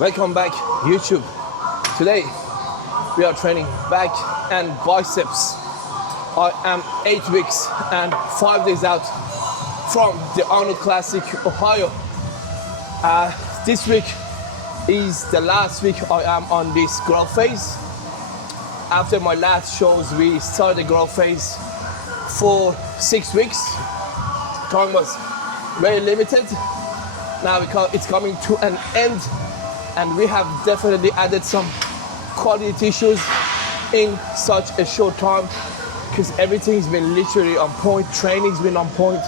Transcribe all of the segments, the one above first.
Welcome back, YouTube. Today we are training back and biceps. I am 8 weeks and 5 days out from the Arnold Classic Ohio. This week is the last week I am on this growth phase. After my last shows, we started the growth phase for 6 weeks. Time was very limited. Now it's coming to an end, and we have definitely added some quality tissues in such a short time because everything's been literally on point. Training's been on point.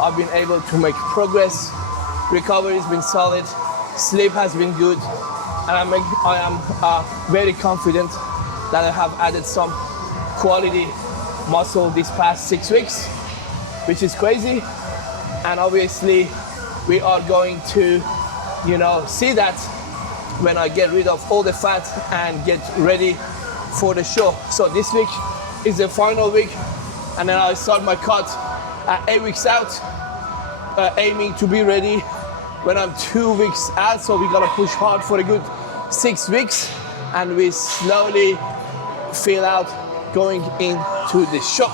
I've been able to make progress. Recovery's been solid. Sleep has been good, and I am very confident that I have added some quality muscle this past 6 weeks, which is crazy. And obviously we are going to, see that when I get rid of all the fat and get ready for the show. So this week is the final week, and then I start my cut at 8 weeks out, aiming to be ready when I'm 2 weeks out. So we gotta push hard for a good 6 weeks, and we slowly feel out going into the show.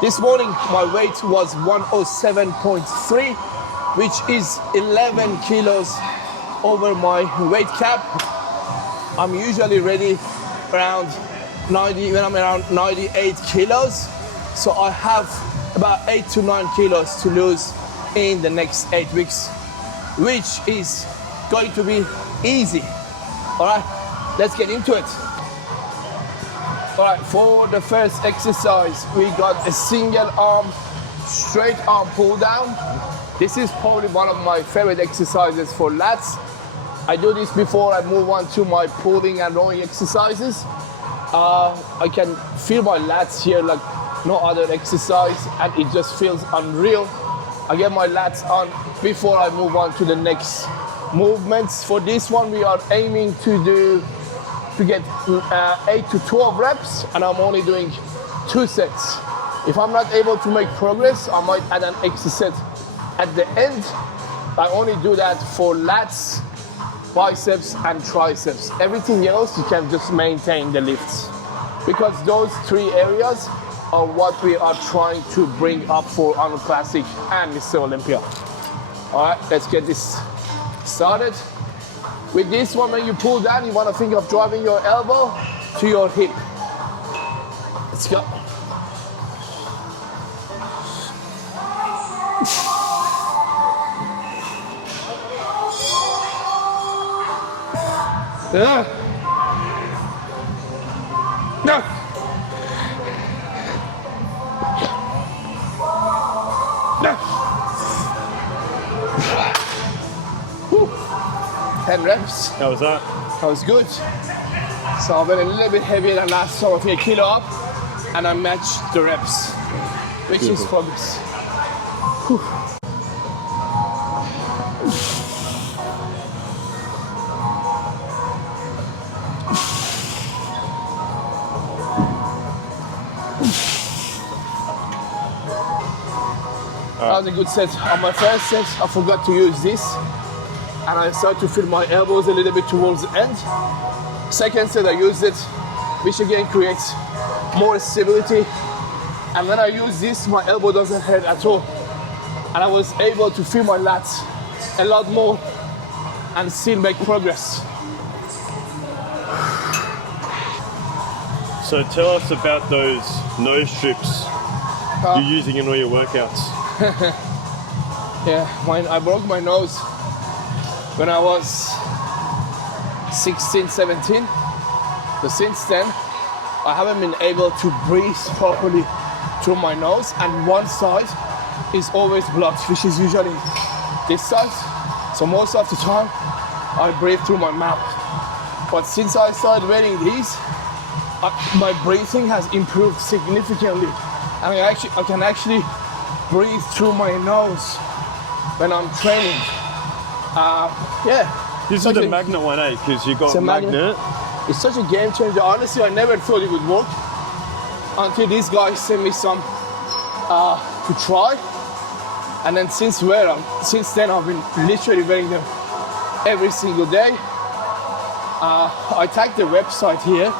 This morning my weight was 107.3, which is 11 kilos over my weight cap. I'm usually ready around 90 when I'm around 98 kilos. So I have about 8 to 9 kilos to lose in the next 8 weeks, which is going to be easy. All right, let's get into it. All right, for the first exercise, we got a single arm, straight arm pull down. This is probably one of my favorite exercises for lats. I do this before I move on to my pulling and rowing exercises. I can feel my lats here like no other exercise, and it just feels unreal. I get my lats on before I move on to the next movements. For this one, we are aiming to get 8 to 12 reps, and I'm only doing 2 sets. If I'm not able to make progress, I might add an extra set at the end. I only do that for lats, biceps, and triceps. Everything else, you can just maintain the lifts, because those 3 areas are what we are trying to bring up for Arnold Classic and Mr. Olympia. All right, let's get this started. With this one, when you pull down, you want to think of driving your elbow to your hip. Let's go. No. No. 10 reps. How was that? That was good. So I went a little bit heavier than last, so I think a kilo up, and I matched the reps, which is progress. Whew. That was a good set. On my first set, I forgot to use this, and I started to feel my elbows a little bit towards the end. Second set, I used it, which again creates more stability. And when I use this, my elbow doesn't hurt at all. And I was able to feel my lats a lot more and still make progress. So tell us about those nose strips you're using in all your workouts. Yeah, I broke my nose when I was 16, 17. So since then, I haven't been able to breathe properly through my nose, and one side is always blocked, which is usually this side. So most of the time, I breathe through my mouth. But since I started wearing these, my breathing has improved significantly. And I can actually breathe through my nose when I'm training. This is the magnet one, eh? Because you got magnet. It's such a game changer. Honestly, I never thought it would work until these guys sent me some to try. And then since then, I've been literally wearing them every single day. I tag the website here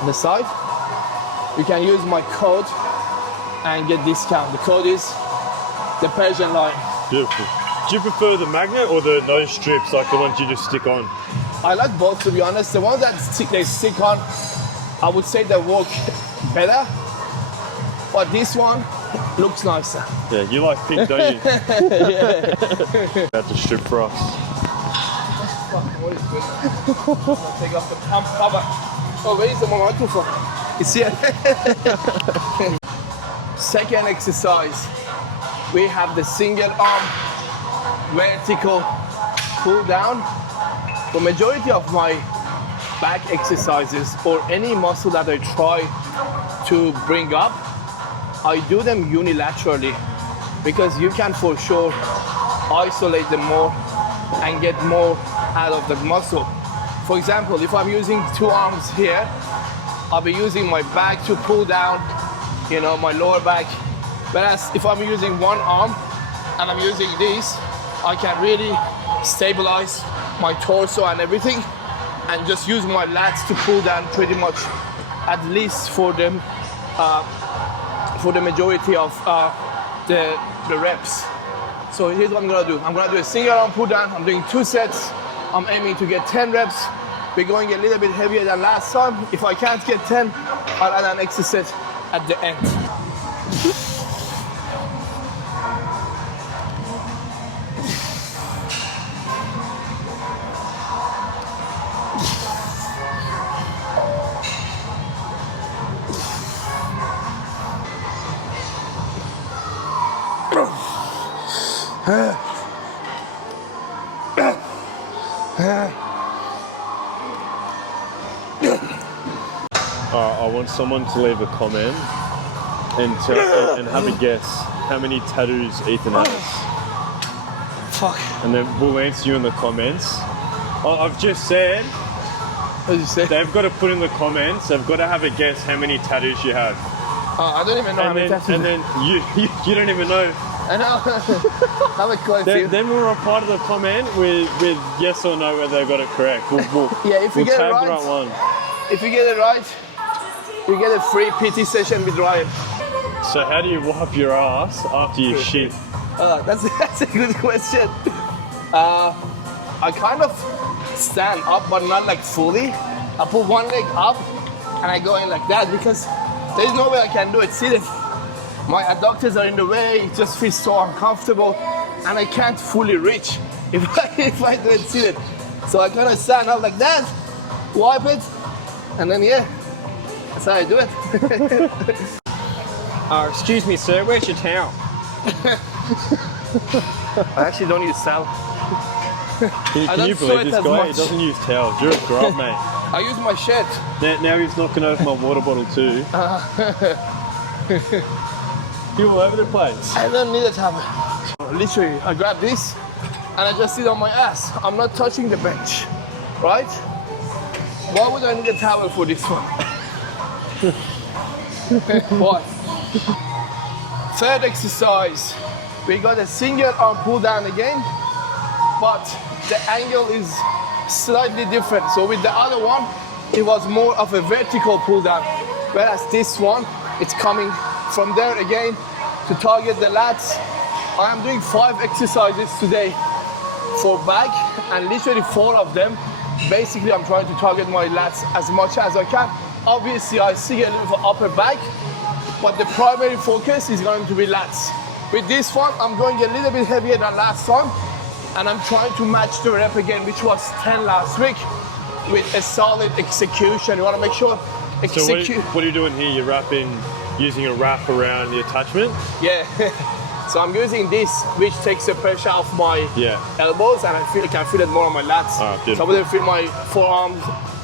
on the side. You can use my code and get discount. The code is the Persian line. Beautiful. Do you prefer the magnet or the nose strips, like the ones you just stick on? I like both, to be honest. The ones that they stick on, I would say they work better, but this one looks nicer. Yeah, you like pink, don't you? Yeah. About to strip for us. What is good? I'll take off the pump cover. Oh, where is the microphone? It's here. Second exercise, we have the single arm vertical pull down. For majority of my back exercises or any muscle that I try to bring up, I do them unilaterally because you can for sure isolate them more and get more out of the muscle. For example, if I'm using two arms here, I'll be using my back to pull down, you know, my lower back. Whereas if I'm using one arm and I'm using this, I can really stabilize my torso and everything and just use my lats to pull down pretty much, at least for them, for the majority of the reps. So here's what I'm gonna do. I'm gonna do a single arm pull down. I'm doing 2 sets. I'm aiming to get 10 reps. We're going a little bit heavier than last time. If I can't get 10, I'll add an extra set at the end. I want someone to leave a comment and have a guess how many tattoos Ethan has. Fuck. And then we'll answer you in the comments. I've just said, What did you say? they've got to put in the comments, they've got to have a guess how many tattoos you have. I don't even know how many tattoos. And then you don't even know. I know. I'm a quite few. Then we'll reply to the comment with yes or no whether they got it correct. We'll Yeah, if you get it tag right, the right one. if you get it right, you get a free PT session with Ryan. So how do you wipe your ass after you shit? That's a good question. I kind of stand up, but not like fully. I put one leg up and I go in like that because there's no way I can do it seated. My adductors are in the way, it just feels so uncomfortable and I can't fully reach if I do it seated. So I kind of stand up like that, wipe it, and then yeah, that's how I do it. Excuse me, sir, where's your towel? I actually don't use towel. Can you believe this guy? He doesn't use towels. You're a grub, mate. I use my shirt. Now he's knocking over my water bottle too. You're all over the place. I don't need a towel. Literally, I grab this and I just sit on my ass. I'm not touching the bench, right? Why would I need a towel for this one? Why? Third exercise, we got a single arm pull down again, but the angle is slightly different. So with the other one, it was more of a vertical pull down, whereas this one, it's coming from there again to target the lats. I am doing 5 exercises today for back, and literally 4 of them, basically I'm trying to target my lats as much as I can. Obviously I see a little for upper back, but the primary focus is going to be lats. With this one, I'm going a little bit heavier than last time, and I'm trying to match the rep again, which was 10 last week, with a solid execution. You want to make sure So what are you doing here? You're using a wrap around the attachment? Yeah. So I'm using this, which takes the pressure off my elbows, and I can feel it more on my lats. So I wouldn't feel my forearms,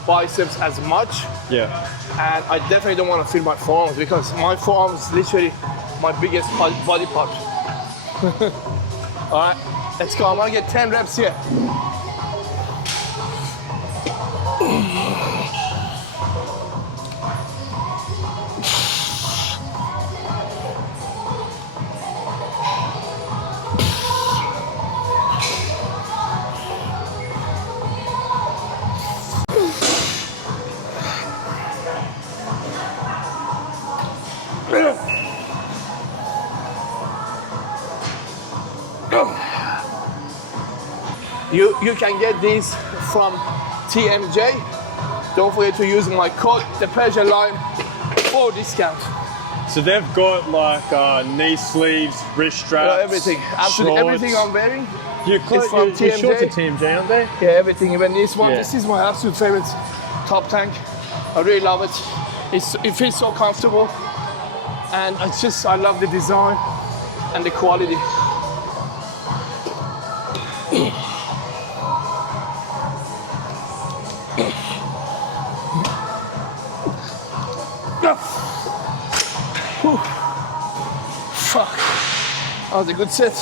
biceps as much. Yeah. And I definitely don't want to feel my forearms because my forearms is literally my biggest body part. All right, let's go. I'm gonna get 10 reps here. you can get these from TMJ. Don't forget to use my code, the Persian line, for discount. So they've got like knee sleeves, wrist straps, Everything, absolutely shorts. everything I'm wearing. Your It's from your shorts are TMJ. TMJ, aren't they? Yeah, everything, even this one. Yeah. This is my absolute favorite top tank. I really love it. It feels so comfortable, and I love the design and the quality. Whew. Fuck. That was a good set.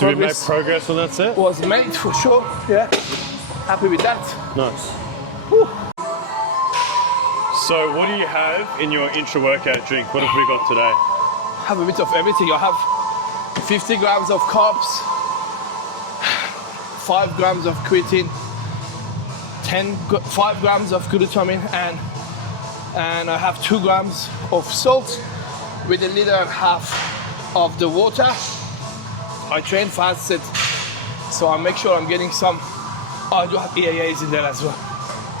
Did we make progress on that set? Was made for sure, yeah. Happy with that. Nice. Whew. So what do you have in your intra-workout drink? What have we got today? Have a bit of everything. I have 50 grams of carbs, 5 grams of creatine, 5 grams of glutamine, and I have 2 grams of salt with 1.5 liters of the water. I train fasted, so I make sure I'm getting some. I do have EAAs in there as well,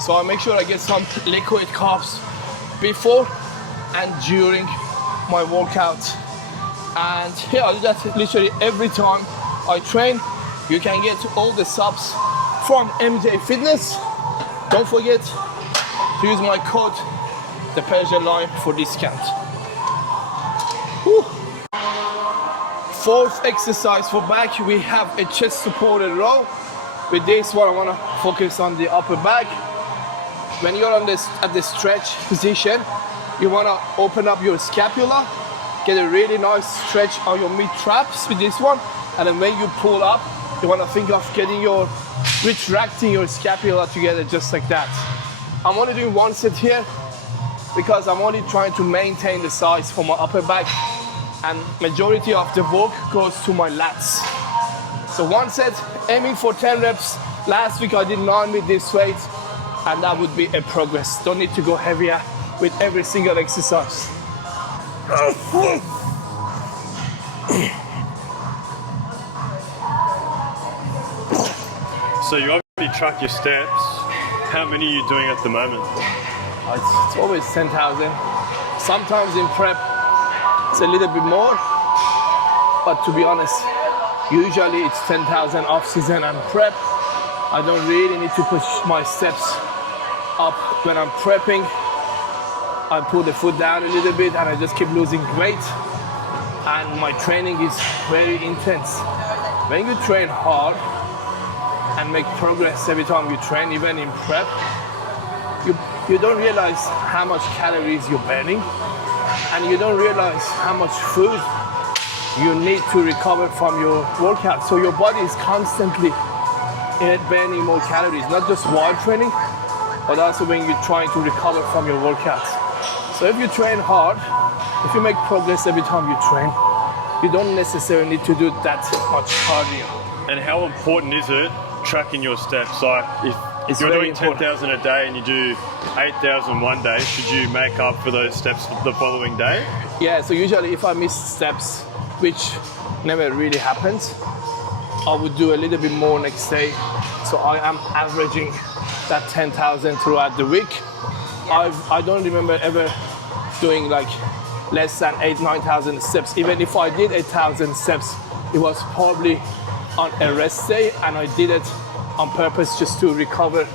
so I make sure I get some liquid carbs before and during my workout. And yeah, I do that literally every time I train. You can get all the subs from MJ Fitness. Don't forget to use my code, the Persian line, for discount. Whew. Fourth exercise for back, we have a chest supported row. With this one, I want to focus on the upper back. When you're on this at the stretch position, you want to open up your scapula, get a really nice stretch on your mid traps with this one, and then when you pull up, you want to think of retracting your scapula together just like that. I'm only doing one set here because I'm only trying to maintain the size for my upper back, and majority of the work goes to my lats. So one set, aiming for 10 reps. Last week I did 9 with this weight, and that would be a progress. Don't need to go heavier with every single exercise. So you obviously track your steps. How many are you doing at the moment? It's always 10,000. Sometimes in prep, it's a little bit more, but to be honest, usually it's 10,000 off season and prep. I don't really need to push my steps up when I'm prepping. I pull the foot down a little bit and I just keep losing weight. And my training is very intense. When you train hard and make progress every time you train, even in prep, you don't realize how much calories you're burning, and you don't realize how much food you need to recover from your workout. So your body is constantly burning more calories, not just while training, but also when you're trying to recover from your workouts. So if you train hard, if you make progress every time you train, you don't necessarily need to do that much cardio. And how important is it tracking your steps? Like if you're doing 10,000 a day and you do 8,000 one day, should you make up for those steps the following day? Yeah, so usually if I miss steps, which never really happens, I would do a little bit more next day. So I am averaging that 10,000 throughout the week. I don't remember ever doing like less than 8,000-9,000 steps. Even if I did 8,000 steps, it was probably on a rest day, and I did it on purpose just to recover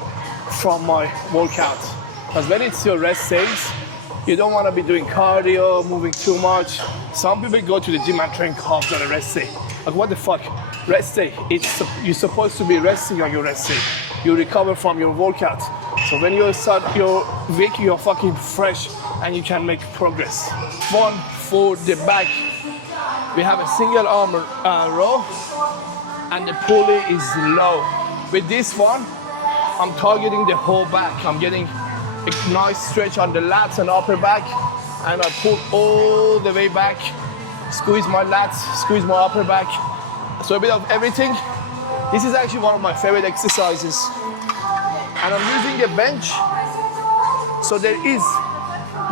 from my workout. Because when it's your rest days, you don't want to be doing cardio, moving too much. Some people go to the gym and train calves on a rest day. Like, what the fuck? Rest day, you're supposed to be resting on your rest day. You recover from your workout. So when you start your week, you're fucking fresh and you can make progress. One for the back. We have a single arm row and the pulley is low. With this one, I'm targeting the whole back. I'm getting a nice stretch on the lats and upper back, and I pull all the way back, squeeze my lats, squeeze my upper back. So a bit of everything. This is actually one of my favorite exercises. And I'm using a bench, so there is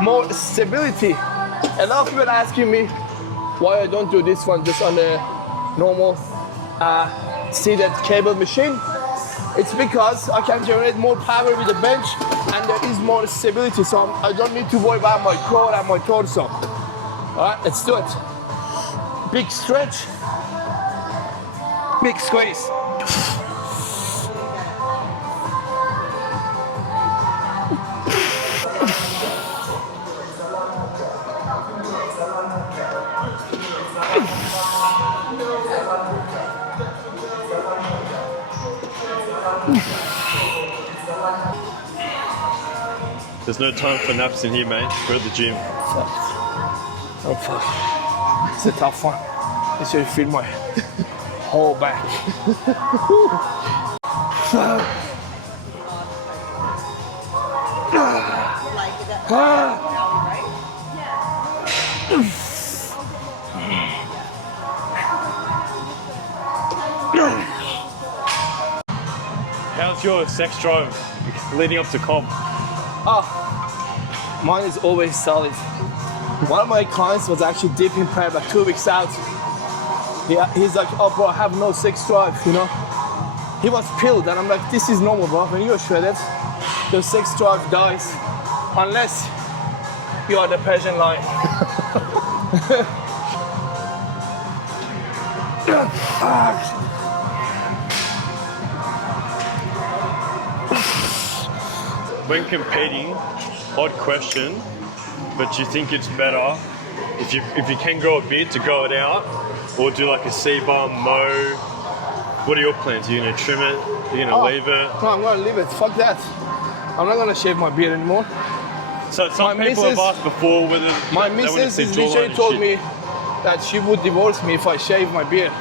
more stability. A lot of people are asking me why I don't do this one just on a normal See that cable machine? It's because I can generate more power with the bench and there is more stability, so I don't need to worry about my core and my torso. All right, let's do it. Big stretch, big squeeze. There's no time for naps in here, mate. We're at the gym. Oh fuck. It's a tough one. This should feel my whole back. How's your sex drive leading up to comp? Mine is always solid. One of my clients was actually deep in prayer, like 2 weeks out. He's like, oh bro, I have no sex drive, you know? He was pilled and I'm like, this is normal, bro. When you're shredded, your sex drive dies unless you are the Persian lion. When competing, odd question, but do you think it's better if you can grow a beard to grow it out, or do like a C-bar, mow? What are your plans? Are you gonna trim it? Are you gonna leave it? No, I'm gonna leave it. Fuck that. I'm not gonna shave my beard anymore. So some people have asked before whether my they want to missus see literally jawline and told shit. me that she would divorce me if I shave my beard.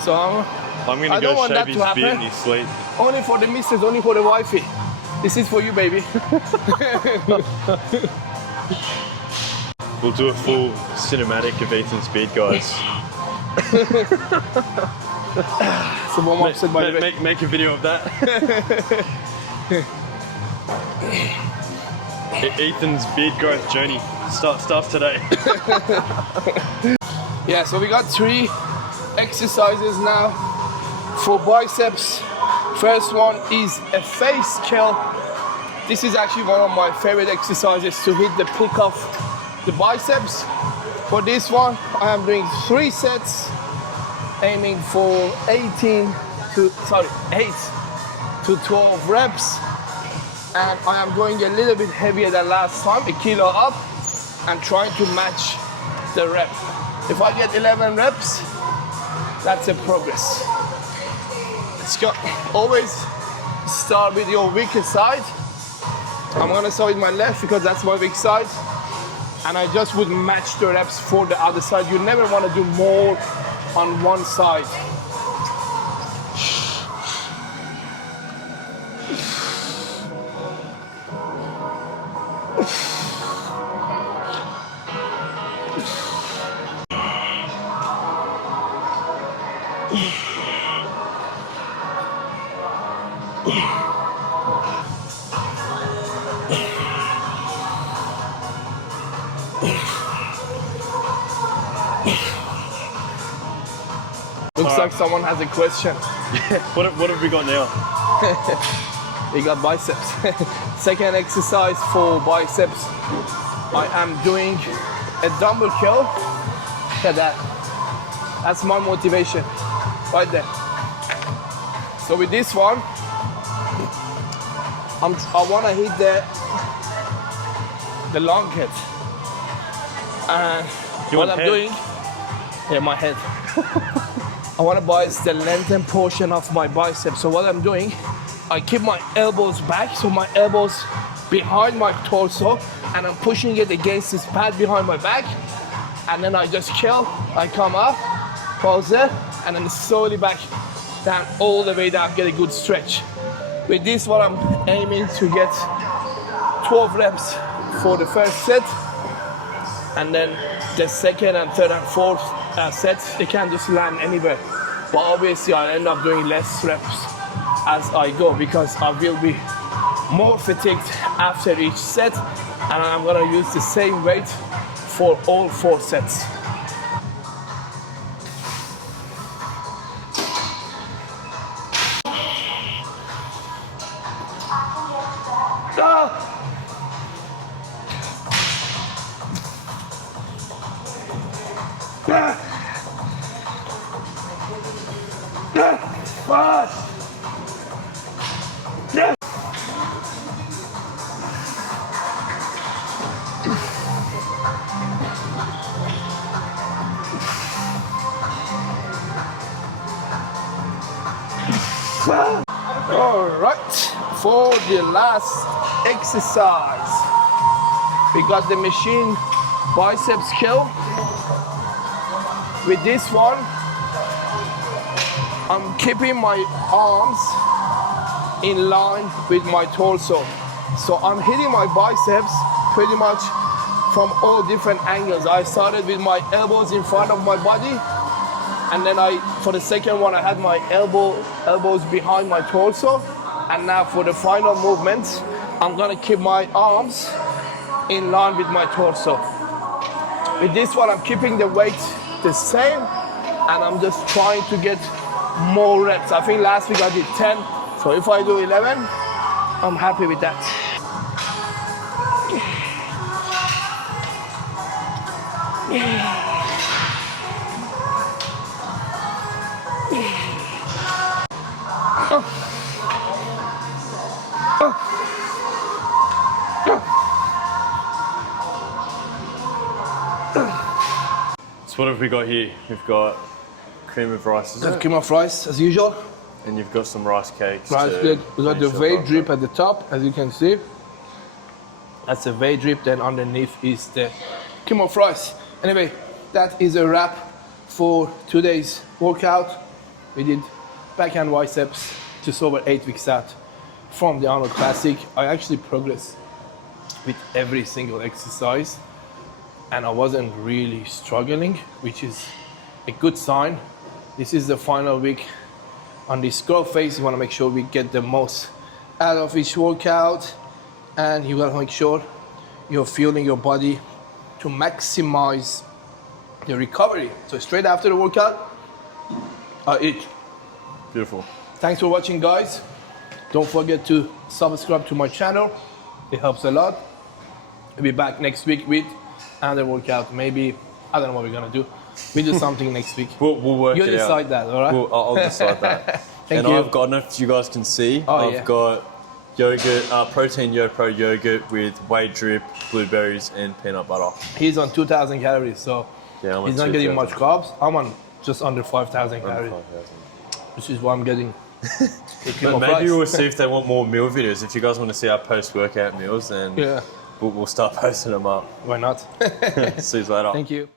So I'm I gonna don't go want shave that his to happen. beard in his sleep. only for the missus, only for the wifey. This is for you, baby. We'll do a full cinematic of Ethan's beard, guys. So warm up, said by the way. Make a video of that. Ethan's beard growth journey starts today. Yeah, so we got 3 exercises now for biceps. First one is a face curl. This is actually one of my favorite exercises to hit the peak of the biceps. For this one, I am doing 3 sets, aiming for 8 to 12 reps. And I am going a little bit heavier than last time, a kilo up, and trying to match the rep. If I get 11 reps, that's a progress. Let's go. Always start with your weakest side. I'm gonna start with my left because that's my weak side. And I just would match the reps for the other side. You never wanna do more on one side. Looks like someone has a question. What have we got now? We got biceps. Second exercise for biceps. I am doing a dumbbell curl. Look at that. That's my motivation, right there. So with this one, I want to hit the long head. And what I'm doing, my head. I want to bias the length and portion of my biceps. So what I'm doing, I keep my elbows back, so my elbows behind my torso, and I'm pushing it against this pad behind my back. And then I just curl, I come up, pause there, and then slowly back down, all the way down, get a good stretch. With this one, I'm aiming to get 12 reps for the first set, and then the second and third and fourth sets, they can just land anywhere. But obviously, I'll end up doing less reps as I go because I will be more fatigued after each set, and I'm gonna use the same weight for all 4 sets. All right, for the last exercise, we got the machine biceps curl. With this one, I'm keeping my arms in line with my torso. So I'm hitting my biceps pretty much from all different angles. I started with my elbows in front of my body, and then for the second one, I had my elbows behind my torso. And now for the final movement, I'm gonna keep my arms in line with my torso. With this one, I'm keeping the weight the same, and I'm just trying to get more reps. I think last week I did 10, so if I do 11, I'm happy with that. So what have we got here? We've got cream of rice, isn't it? Cream of rice as usual. And you've got some rice cakes. Rice cake. We got the whey drip at the top, as you can see. That's the whey drip. Then underneath is the cream of rice. Anyway, that is a wrap for today's workout. We did back and biceps, just over 8 weeks out from the Arnold Classic. I actually progressed with every single exercise, and I wasn't really struggling, which is a good sign. This is the final week on this growth phase. You want to make sure we get the most out of each workout, and you want to make sure you're fueling your body to maximize the recovery. So straight after the workout, I eat. Beautiful. Thanks for watching, guys. Don't forget to subscribe to my channel. It helps a lot. I'll be back next week with another workout. Maybe, I don't know what we're gonna do. We do something next week. We'll work it out. You decide that, all right? I'll decide that. Thank and you. I've got, I don't know if you guys can see, I've got yogurt, protein YoPro yogurt with whey drip, blueberries, and peanut butter. He's on 2,000 calories, so Yeah, I'm he's on not getting 2,000. much carbs. I'm on just under 5,000 calories, 5,000. which is why I'm getting But maybe we'll see if they want more meal videos. If you guys want to see our post-workout meals, then Yeah, we'll start posting them up. why not? See you later. Thank you.